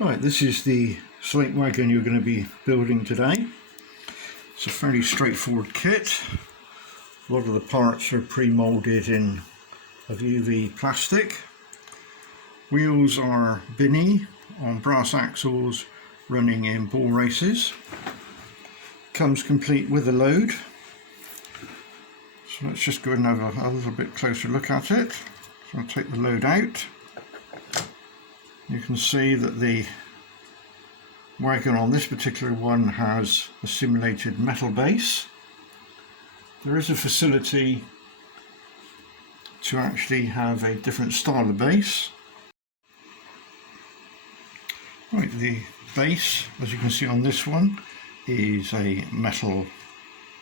Right, this is the Slate Wagon you're going to be building today. It's a fairly straightforward kit. A lot of the parts are pre-moulded in of UV plastic. Wheels are binny on brass axles running in ball races. Comes complete with a load. So let's just go and have a little bit closer look at it. So I'll take the load out. You can see that the wagon on this particular one has a simulated metal base. There is a facility to actually have a different style of base. Right, the base, as you can see on this one, is a metal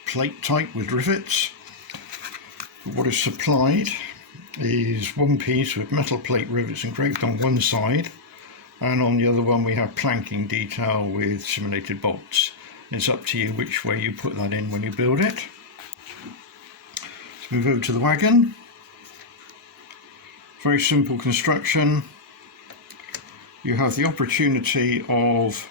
plate type with rivets. But what is supplied is one piece with metal plate rivets engraved on one side, and on the other one we have planking detail with simulated bolts. It's up to you which way you put that in when you build it. Let's move over to the wagon. Very simple construction. You have the opportunity of,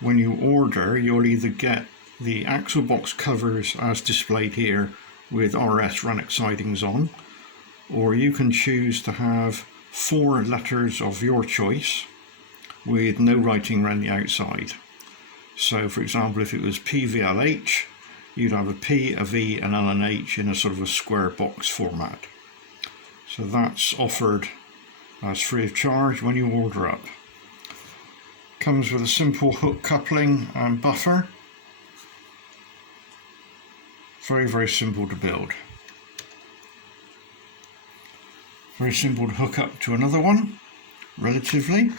when you order, you'll either get the axle box covers as displayed here with RS Rannoch sidings on, or you can choose to have 4 letters of your choice with no writing around the outside. So for example, if it was PVLH, you'd have a P, a V, an L and H in a sort of a square box format. So that's offered as free of charge when you order up. Comes with a simple hook coupling and buffer. Very simple to build. Very simple to hook up to another one, relatively,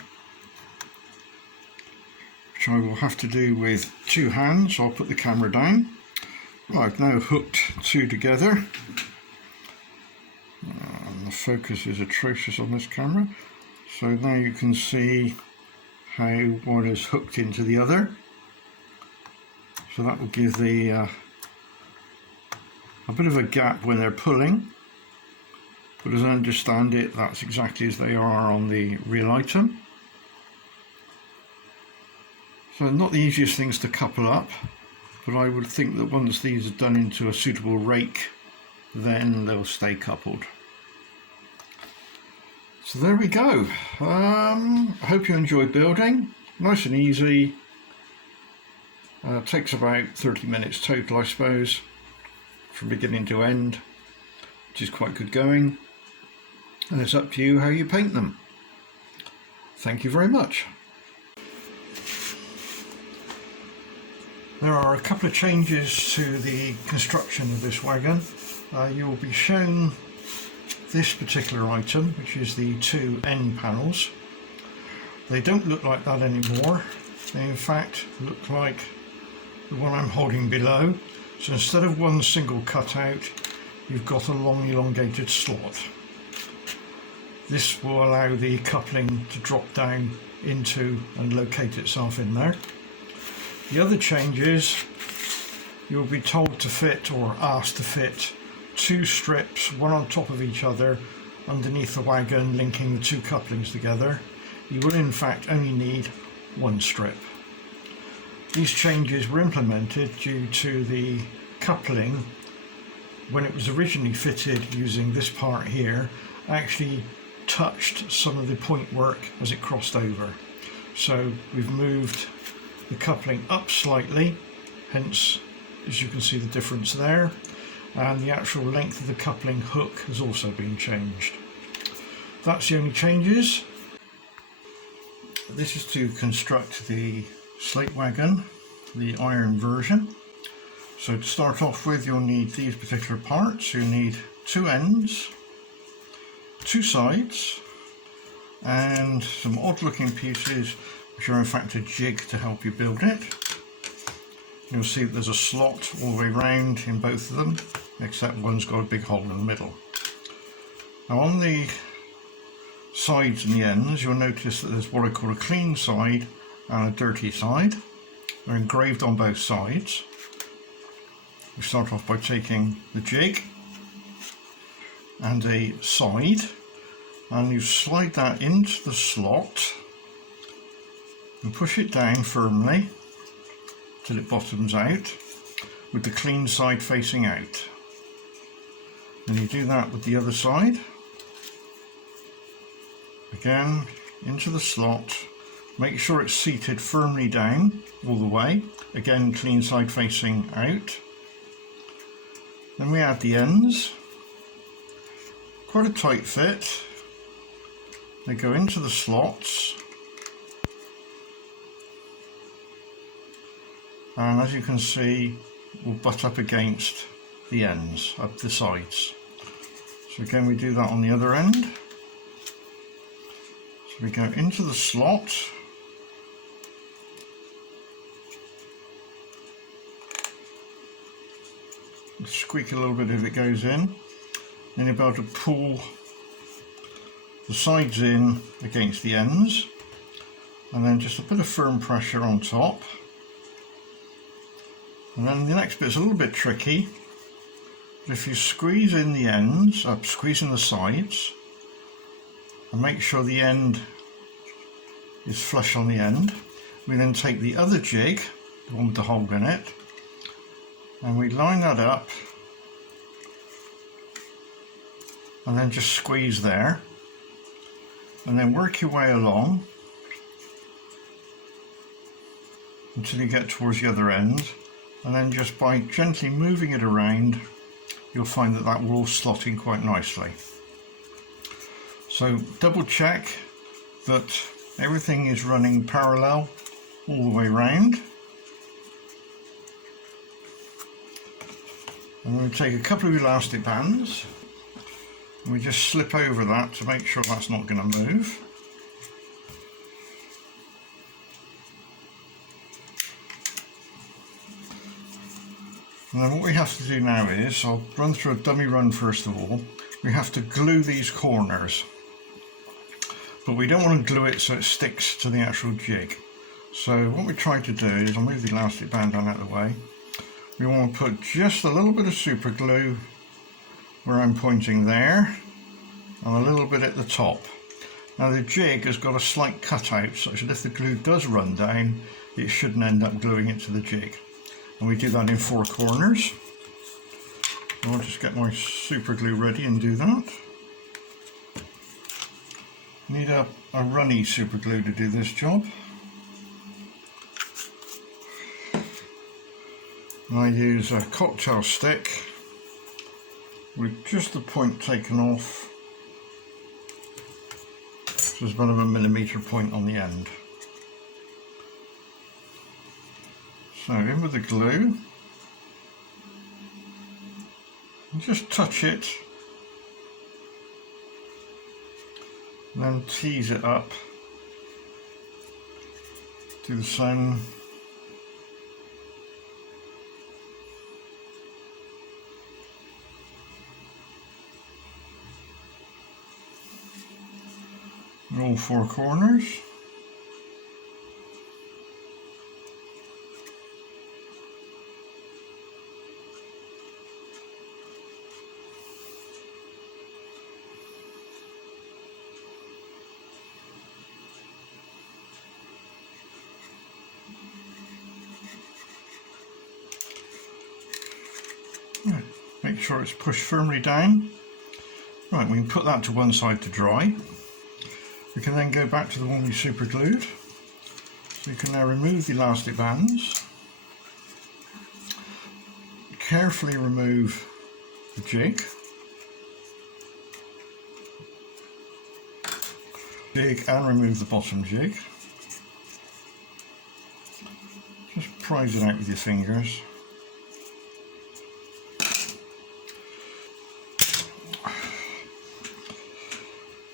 which I will have to do with 2 hands. I'll put the camera down. I've now hooked 2 together. And the focus is atrocious on this camera. So now you can see how one is hooked into the other. So that will give the a bit of a gap when they're pulling. But as I understand it, that's exactly as they are on the real item. So not the easiest things to couple up, but I would think that once these are done into a suitable rake, then they'll stay coupled. So there we go. I hope you enjoy building. Nice and easy. Takes about 30 minutes total, I suppose, from beginning to end, which is quite good going. And it's up to you how you paint them. Thank you very much. There are a couple of changes to the construction of this wagon. You'll be shown this particular item, which is the 2 end panels. They don't look like that anymore. They in fact look like the one I'm holding below. So instead of one single cutout, you've got a long elongated slot. This will allow the coupling to drop down into and locate itself in there. The other change is you'll be told to fit, or asked to fit, 2 strips, one on top of each other, underneath the wagon, linking the 2 couplings together. You will in fact only need 1 strip. These changes were implemented due to the coupling, when it was originally fitted using this part here, actually touched some of the point work as it crossed over. So we've moved the coupling up slightly, hence as you can see the difference there, and the actual length of the coupling hook has also been changed. That's the only changes. This is to construct the Slate Wagon, the iron version. So to start off with, you'll need these particular parts. You'll need 2 ends, 2 sides, and some odd looking pieces which are in fact a jig to help you build it. You'll see that there's a slot all the way around in both of them, except one's got a big hole in the middle. Now on the sides and the ends, you'll notice that there's what I call a clean side and a dirty side. They're engraved on both sides. We start off by taking the jig and a side, and you slide that into the slot and push it down firmly till it bottoms out with the clean side facing out. And you do that with the other side. Again, into the slot, make sure it's seated firmly down all the way, again clean side facing out. Then we add the ends, quite a tight fit. They go into the slots, and as you can see, will butt up against the ends, up the sides. So again, we do that on the other end. So we go into the slot, squeak a little bit if it goes in, then you're able to pull the sides in against the ends, and then just a bit of firm pressure on top. And then the next bit's a little bit tricky, but if you squeeze in the ends, squeeze in the sides, and make sure the end is flush on the end, we then take the other jig, the one with the hole in it, and we line that up and then just squeeze there, and then work your way along until you get towards the other end, and then just by gently moving it around you'll find that that will all slot in quite nicely. So double check that everything is running parallel all the way round. I'm going to take a couple of elastic bands and we just slip over that to make sure that's not going to move. And then what we have to do now is, I'll run through a dummy run first of all. We have to glue these corners, but we don't want to glue it so it sticks to the actual jig. So what we try to do is, I'll move the elastic band down out of the way. We want to put just a little bit of super glue where I'm pointing there, and a little bit at the top. Now the jig has got a slight cutout such that if the glue does run down, it shouldn't end up gluing it to the jig. And we do that in 4 corners. I'll just get my super glue ready and do that. Need a runny super glue to do this job. And I use a cocktail stick with just the point taken off. So there's about a 1mm point on the end. So in with the glue, and just touch it, and then tease it up, do the same. In all 4 corners. Right, make sure it's pushed firmly down. Right, we can put that to one side to dry. We can then go back to the one we super glued. So you can now remove the elastic bands. Carefully remove the jig. And remove the bottom jig. Just prise it out with your fingers.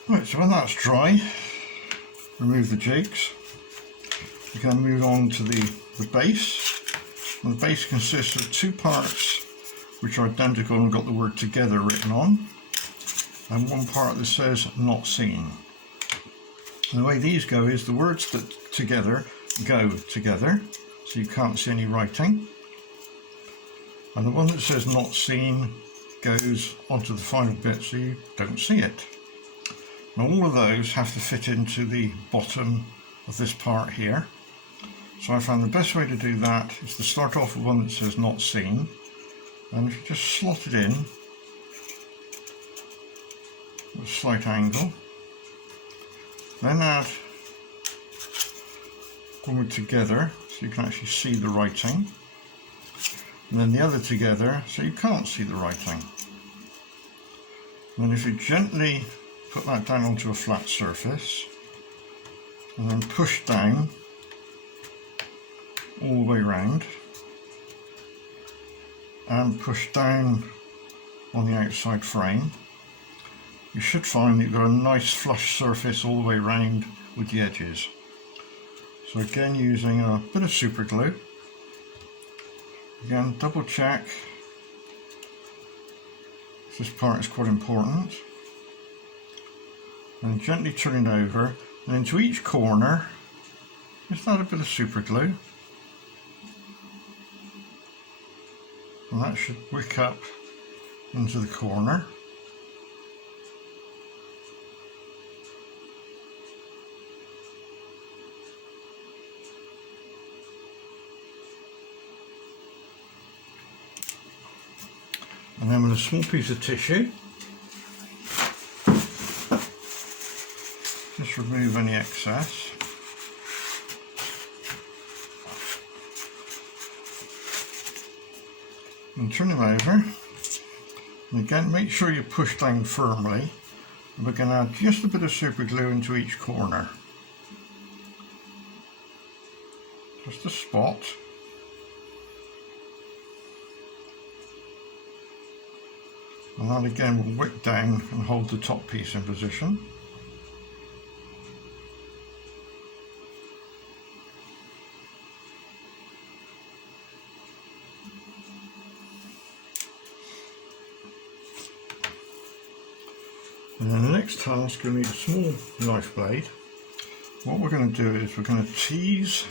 Right, so when that's dry, remove the jigs. We can move on to the base. And the base consists of 2 parts which are identical and got the word together written on, and 1 part that says not seen. And the way these go is the words that together go together, so you can't see any writing, and the one that says not seen goes onto the final bit so you don't see it. Now all of those have to fit into the bottom of this part here, So I found the best way to do that is to start off with one that says not seen, and if you just slot it in at a slight angle, then add one together so you can actually see the writing, and then the other together so you can't see the writing. And then if you gently put that down onto a flat surface and then push down all the way around and push down on the outside frame, you should find that you've got a nice flush surface all the way around with the edges. So again, using a bit of super glue, again double check, this part is quite important, and gently turn it over, and into each corner just add a bit of super glue, and that should wick up into the corner. And then with a small piece of tissue, just remove any excess. And turn them over. And again, make sure you push down firmly. And we're going to add just a bit of super glue into each corner. Just a spot. And that again will wick down and hold the top piece in position. And then the next task, you'll need a small knife blade. What we're going to do is we're going to tease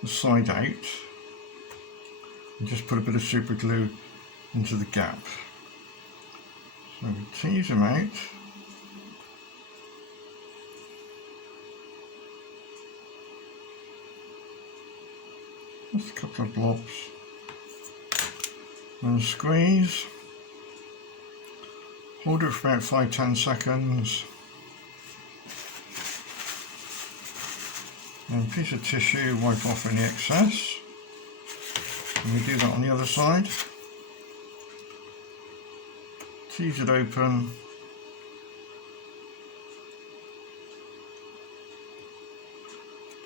the side out and just put a bit of super glue into the gap. So we tease them out, just a couple of blobs, and squeeze, hold it for about 5-10 seconds, and a piece of tissue, wipe off any excess, and we do that on the other side. Tease it open,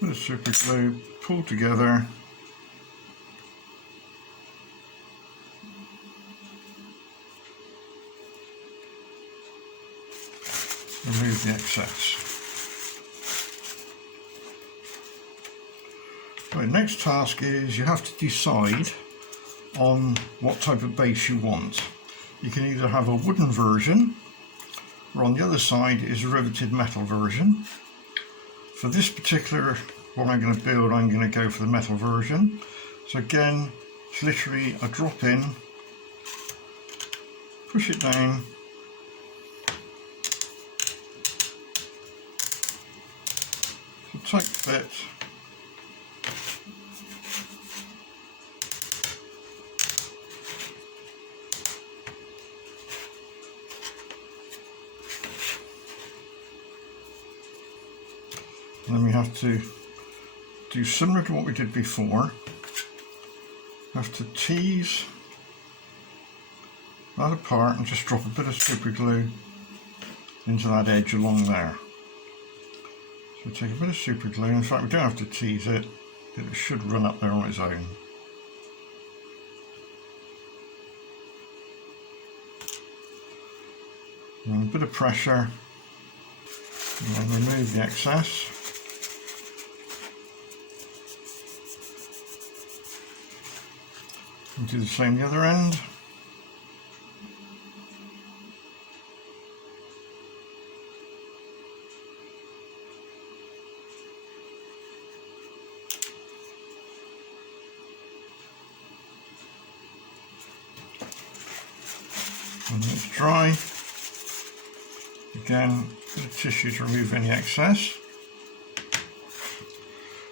bit of super glue, pull together, remove the excess. Right, next task is you have to decide on what type of base you want. You can either have a wooden version, or on the other side is a riveted metal version. For this particular, what I'm going to build, I'm going to go for the metal version. So again, it's literally a drop in, push it down, it's a tight fit, and then we have to do similar to what we did before. Have to tease that apart and just drop a bit of super glue into that edge along there. So take a bit of super glue, in fact we don't have to tease it, it should run up there on its own. And a bit of pressure, and then remove the excess. And do the same the other end. And it's dry. Again, bit of tissue to remove any excess.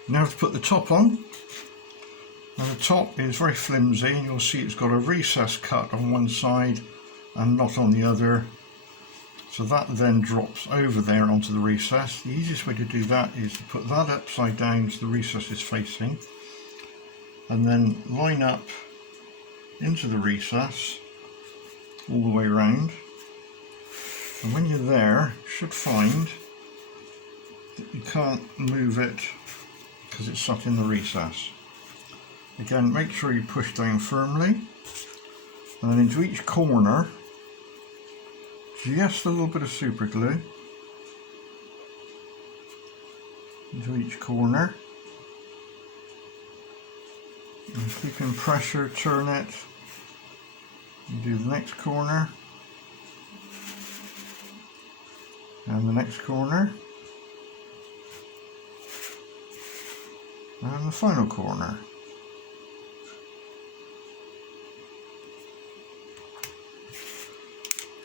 Now to put the top on. Now the top is very flimsy, and you'll see it's got a recess cut on one side and not on the other. So that then drops over there onto the recess. The easiest way to do that is to put that upside down so the recess is facing, and then line up into the recess all the way around. And when you're there, you should find that you can't move it because it's stuck in the recess. Again, make sure you push down firmly, and then into each corner, just a little bit of super glue into each corner, and keeping pressure, turn it, and do the next corner, and the next corner, and the final corner.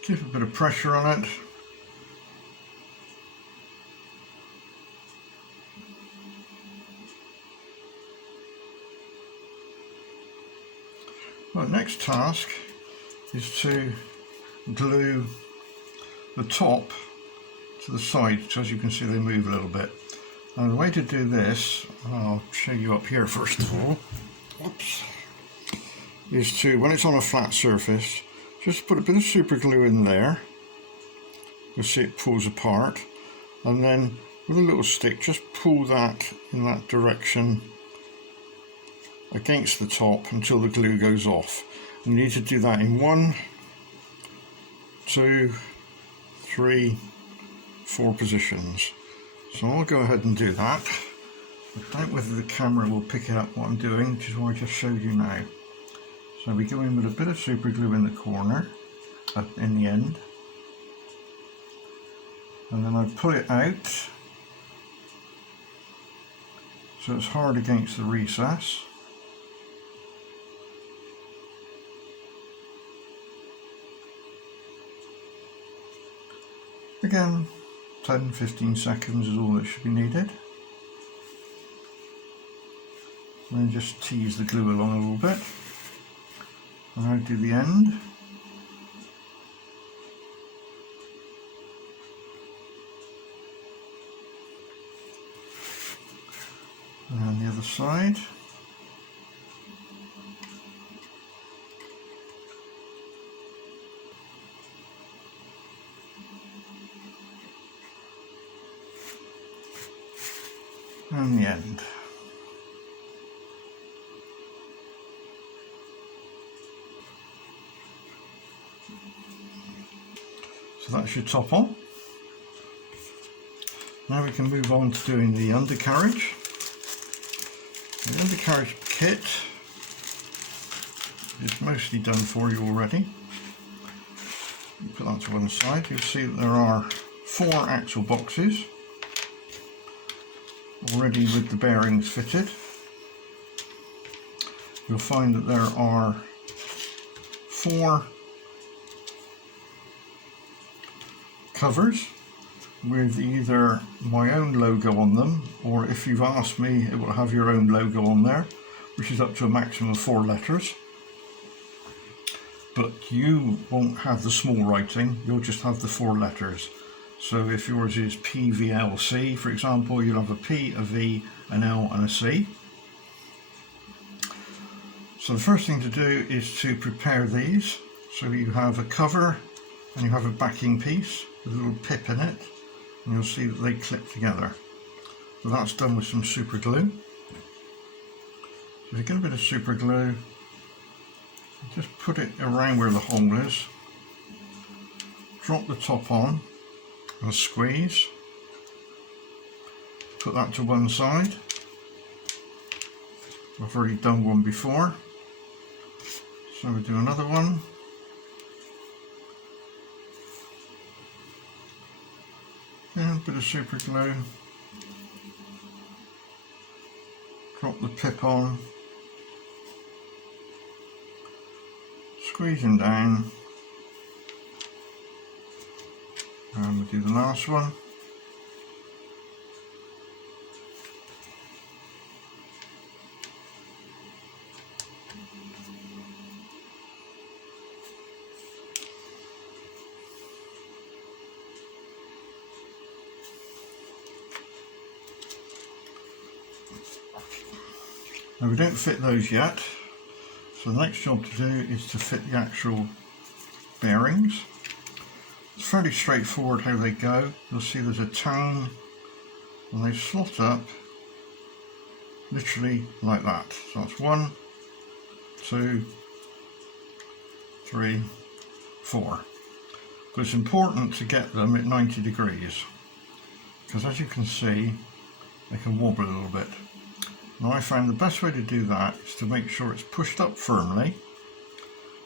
Keep a bit of pressure on it. Well, next task is to glue the top to the sides, because as you can see they move a little bit. Now the way to do this, I'll show you up here first of all, whoops, is to, when it's on a flat surface, just put a bit of super glue in there. You'll see it pulls apart, and then with a little stick just pull that in that direction against the top until the glue goes off. And you need to do that in 1, 2, 3, 4 positions. So I'll go ahead and do that. I doubt whether the camera will pick it up what I'm doing, which is why I just showed you now. So we go in with a bit of super glue in the corner, in the end, and then I pull it out so it's hard against the recess. Again, 10-15 seconds is all that should be needed. And then just tease the glue along a little bit. And I'll do the end. And the other side. And the end. So that's your top on. Now we can move on to doing the undercarriage. The undercarriage kit is mostly done for you already. You put that to one side. You'll see that there are 4 axle boxes already with the bearings fitted. You'll find that there are 4 covers with either my own logo on them, or if you've asked me, it will have your own logo on there, which is up to a maximum of 4 letters. But you won't have the small writing, you'll just have the 4 letters. So if yours is PVLC, for example, you'll have a P, a V, an L and a C. So the first thing to do is to prepare these. So you have a cover and you have a backing piece with a little pip in it, and you'll see that they clip together. So that's done with some super glue. So if you get a bit of super glue, just put it around where the hole is, drop the top on and squeeze, put that to one side. I've already done one before, so we'll do another one. And a bit of super glue, drop the pip on, squeeze him down, and we'll do the last one. Now we don't fit those yet, so the next job to do is to fit the actual bearings. It's fairly straightforward how they go. You'll see there's a tone and they slot up literally like that. So that's 1, 2, 3, 4. But it's important to get them at 90 degrees because, as you can see, they can wobble a little bit. Now I found the best way to do that is to make sure it's pushed up firmly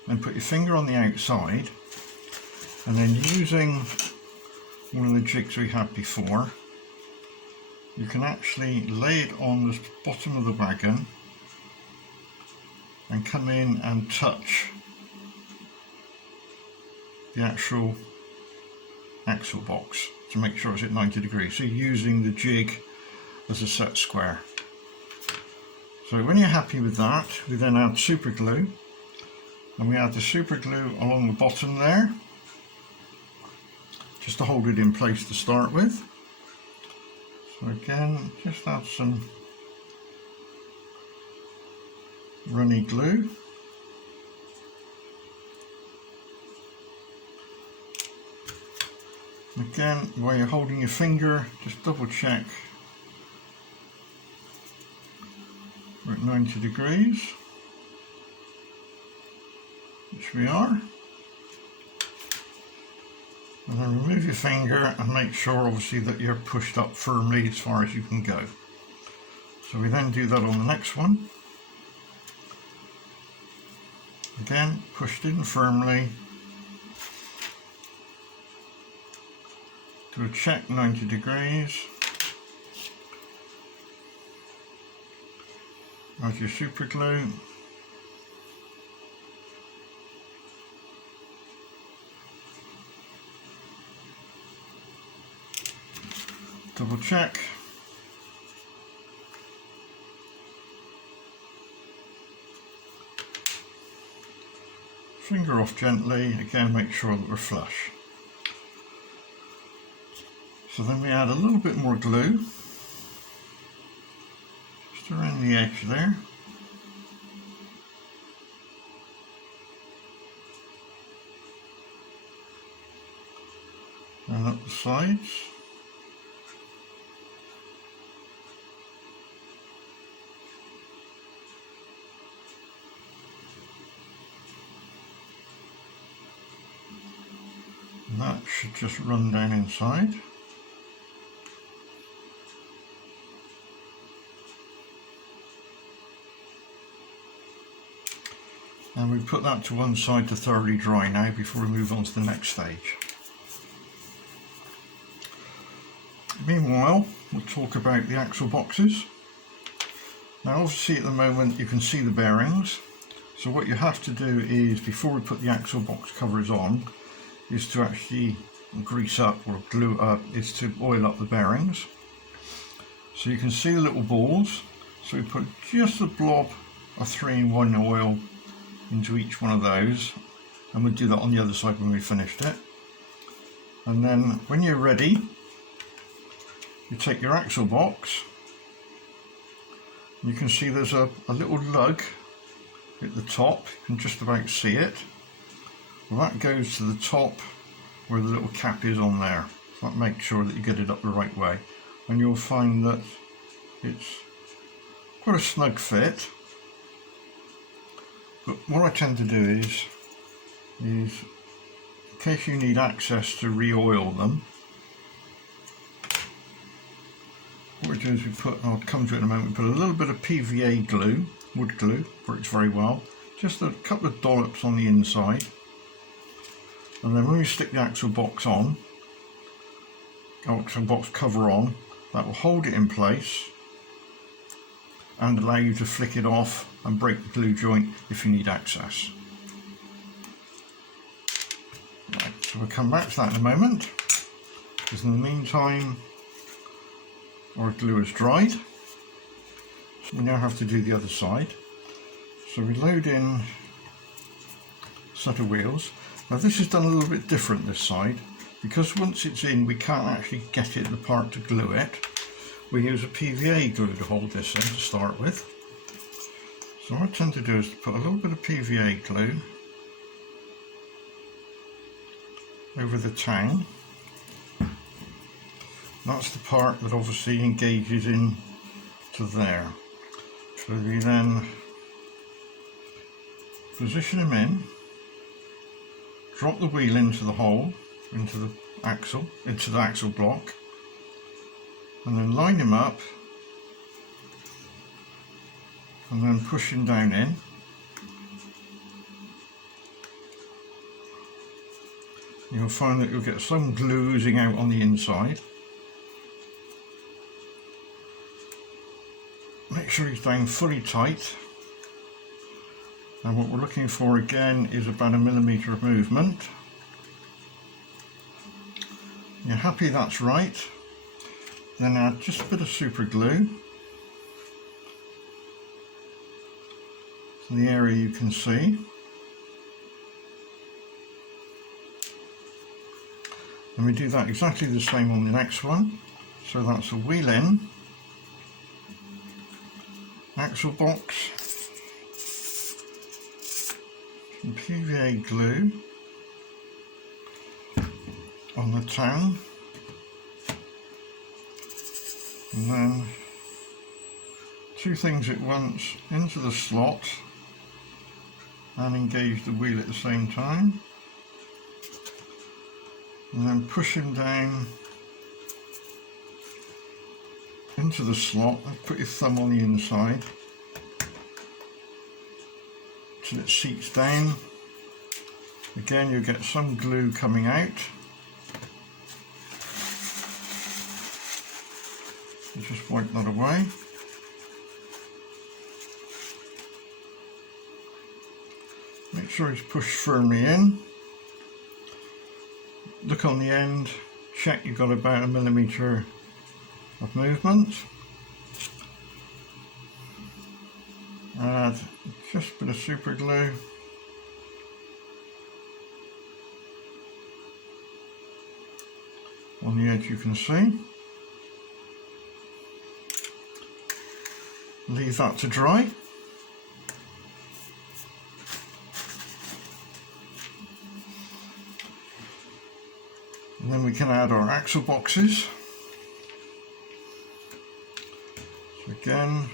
and put your finger on the outside, and then using one of the jigs we had before, you can actually lay it on the bottom of the wagon and come in and touch the actual axle box to make sure it's at 90 degrees. So using the jig as a set square. So when you're happy with that, we then add super glue, and we add the super glue along the bottom there just to hold it in place to start with. So again, just add some runny glue. Again, while you're holding your finger, just double check we're at 90 degrees, which we are. And then remove your finger and make sure obviously that you're pushed up firmly as far as you can go. So we then do that on the next one. Again, pushed in firmly. Do a check 90 degrees. Add your super glue. Double check. Finger off gently, again make sure that we're flush. So then we add a little bit more glue, just around the edge there. And up the sides. And that should just run down inside. And we put that to one side to thoroughly dry now before we move on to the next stage. Meanwhile, we'll talk about the axle boxes. Now obviously at the moment you can see the bearings, so what you have to do is, before we put the axle box covers on, is to actually grease up or glue up, is to oil up the bearings. So you can see the little balls, so we put just a blob of 3-in-1 oil into each one of those, and we'll do that on the other side when we finished it. And then when you're ready, you take your axle box. You can see there's a little lug at the top, you can just about see it. Well, that goes to the top where the little cap is on there. So that makes sure that you get it up the right way, and you'll find that it's quite a snug fit. But what I tend to do is in case you need access to re-oil them, what we do is we put, I'll come to it in a moment, we put a little bit of PVA glue, wood glue, works very well, just a couple of dollops on the inside, and then when we stick the axle box on, axle box cover on, that will hold it in place and allow you to flick it off and break the glue joint if you need access. Right, so we'll come back to that in a moment, because in the meantime our glue is dried. So we now have to do the other side. So we load in a set of wheels. Now this is done a little bit different this side, because once it's in we can't actually get it apart to glue it. We use a PVA glue to hold this in to start with. So what I tend to do is to put a little bit of PVA glue over the tang. That's the part that obviously engages in to there. So we then position him in, drop the wheel into the hole, into the axle block, and then line him up and then push him down in. You'll find that you'll get some glue oozing out on the inside. Make sure he's down fully tight. And what we're looking for again is about 1 millimetre of movement. You're happy that's right. Then add just a bit of super glue to the area you can see. And we do that exactly the same on the next one. So that's a wheel in, axle box, some PVA glue on the tang, and then 2 things at once into the slot and engage the wheel at the same time, and then push him down into the slot and put your thumb on the inside till it seats down. Again, you'll get some glue coming out. You just wipe that away. Make sure it's pushed firmly in. Look on the end, check you've got about 1 millimetre of movement. Add just a bit of super glue. On the edge you can see. Leave that to dry. And then we can add our axle boxes. So again,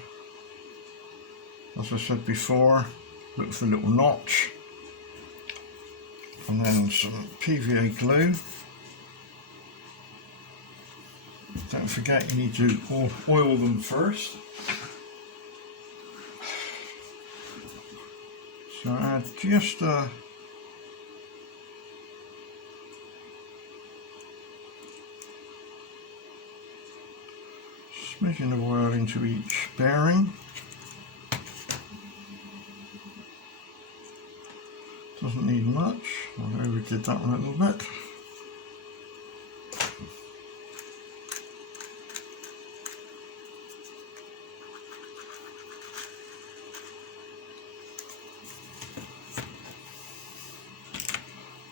as I said before, look for the little notch, and then some PVA glue. Don't forget you need to oil them first. So add just a smidgen of oil into each bearing. Doesn't need much, I overdid that one a little bit.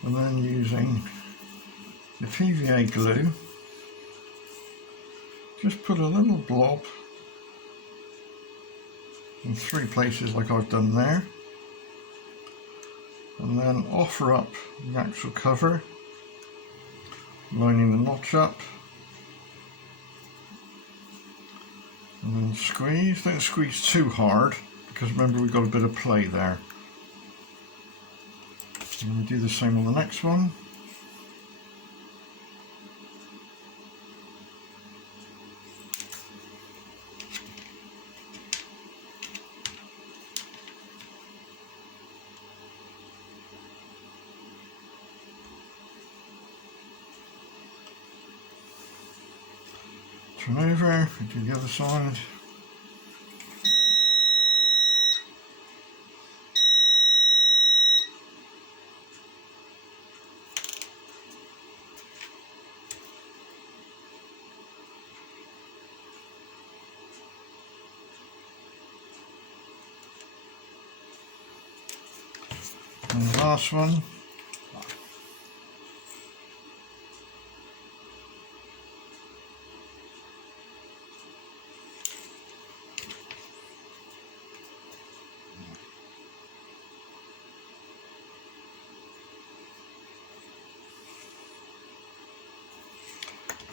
And then using the PVA glue, just put a little blob in 3 places like I've done there, and then offer up the axle cover, lining the notch up, and then squeeze. Don't squeeze too hard because remember we've got a bit of play there. And we do the same on the next one. Turn over, we do the other side. And the last one.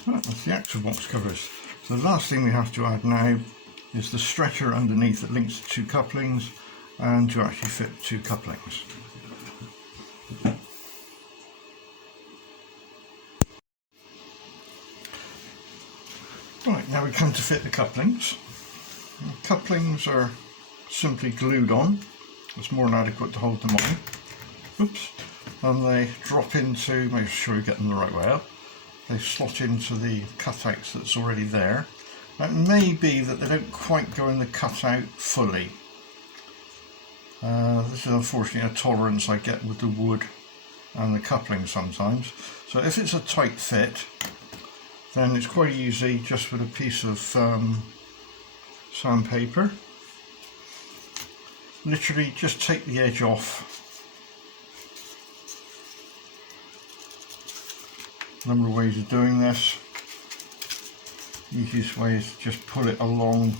Right, that's the axle box covers. So the last thing we have to add now is the stretcher underneath that links the two couplings and to actually fit the two couplings. Right, now we come to fit the couplings. The couplings are simply glued on. It's more than adequate to hold them on. Oops. And they drop into, make sure you get them the right way up, they slot into the cutouts that's already there. It may be that they don't quite go in the cutout fully. This is unfortunately a tolerance I get with the wood and the coupling sometimes. So if it's a tight fit, then it's quite easy just with a piece of sandpaper. Literally just take the edge off. A number of ways of doing this. The easiest way is to just pull it along.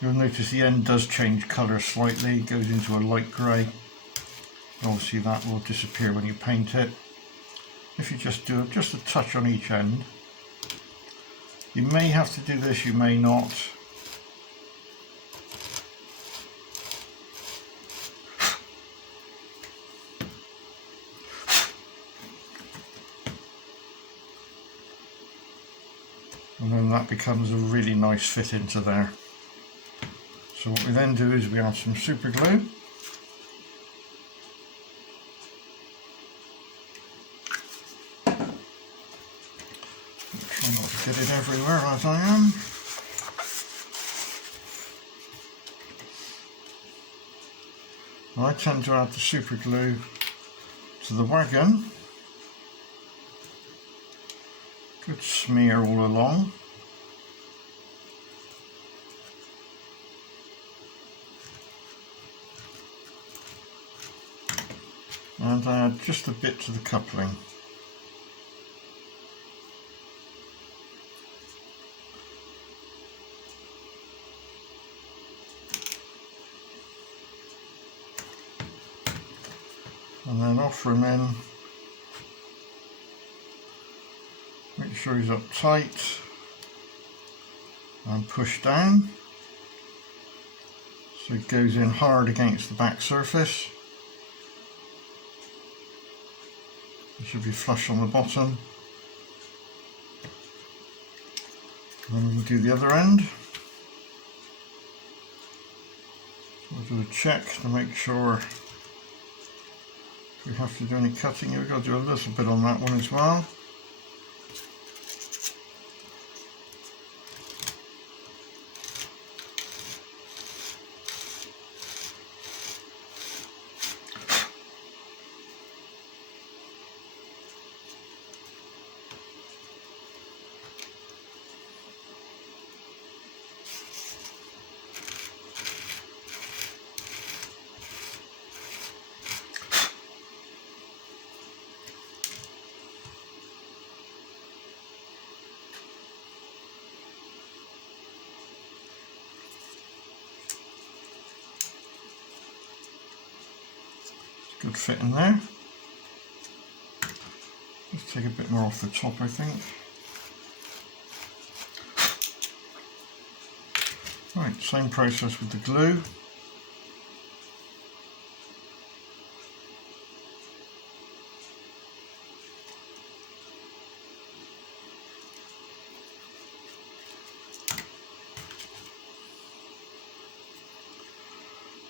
You'll notice the end does change colour slightly, it goes into a light grey. Obviously that will disappear when you paint it. If you just do just a touch on each end. You may have to do this, you may not. And then that becomes a really nice fit into there. So what we then do is we add some super glue. Try not to get it everywhere as I am. I tend to add the super glue to the wagon. Good smear all along. And add just a bit to the coupling. And then off from in. Make sure he's up tight and push down so it goes in hard against the back surface. It should be flush on the bottom. And then we'll do the other end. We'll do a check to make sure if we have to do any cutting. We've got to do a little bit on that one as well. Good fit in there. Let's take a bit more off the top, I think. Right, same process with the glue.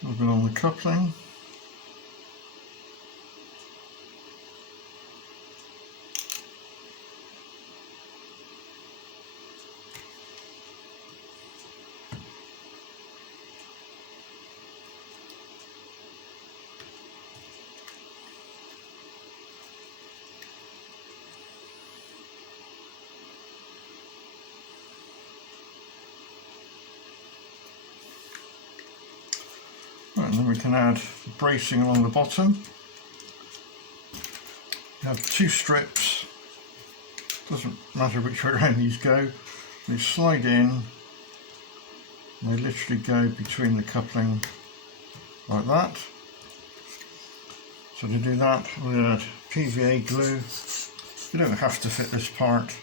A little bit on the coupling. Right, and then we can add the bracing along the bottom. You have two strips, doesn't matter which way around these go. They slide in, and they literally go between the coupling like that. So to do that, we'll add a PVA glue. You don't have to fit this part.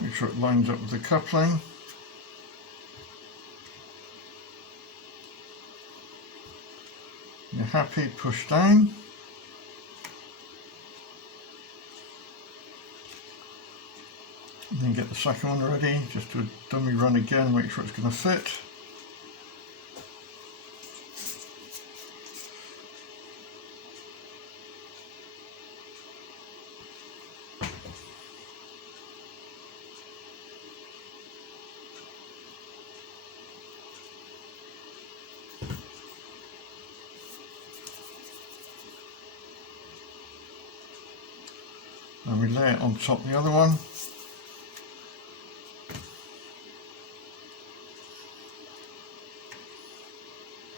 Make sure it lines up with the coupling. You're happy, push down. And then get the second one ready, just do a dummy run again, make sure it's going to fit. And we lay it on top of the other one.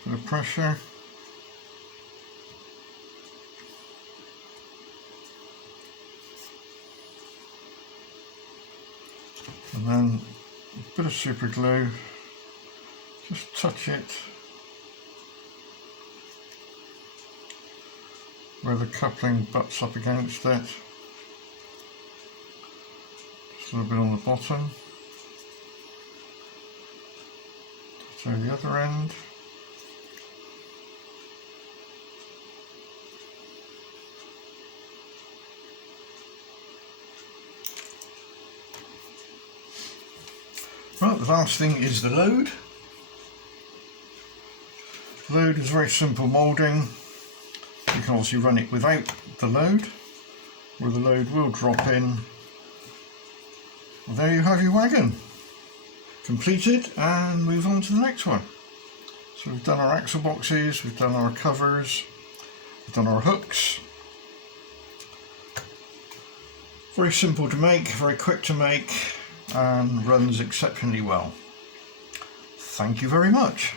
Bit of pressure. And then a bit of super glue. Just touch it where the coupling butts up against it. A little bit on the bottom, so the other end, right, the last thing is the load. The load is very simple moulding. You can obviously run it without the load, where the load will drop in. Well, there you have your wagon completed, and move on to the next one. So we've done our axle boxes, we've done our covers, we've done our hooks. Very simple to make, very quick to make, and runs exceptionally well. Thank you very much.